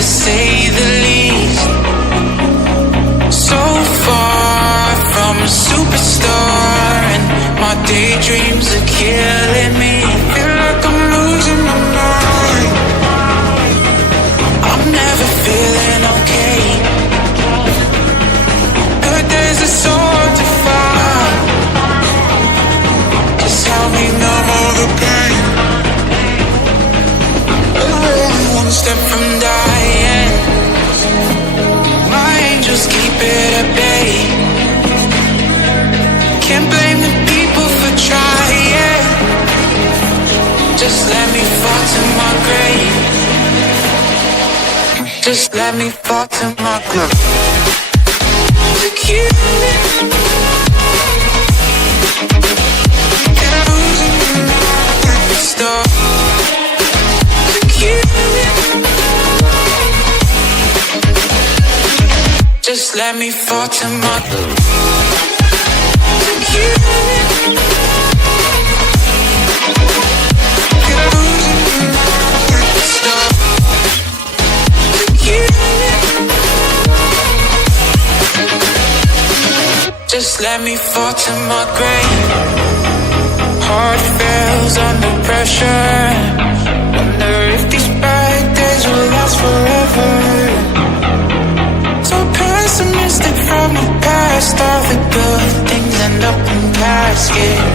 to say the least. So far from a superstar, and my daydreams are killing me. Feel like I'm losing my mind. I'm never feeling okay. Good days are so hard to find. Just help me numb all the pain. One step from dying. My angels keep it at bay. Can't blame the people for trying. Just let me fall to my grave. Just let me fall to my grave. Look you. Just let me fall to my Just let me fall to my grave. Heart fails under pressure. Wonder if these bad days will last forever. So pessimistic from the past. All the good things end up in caskets.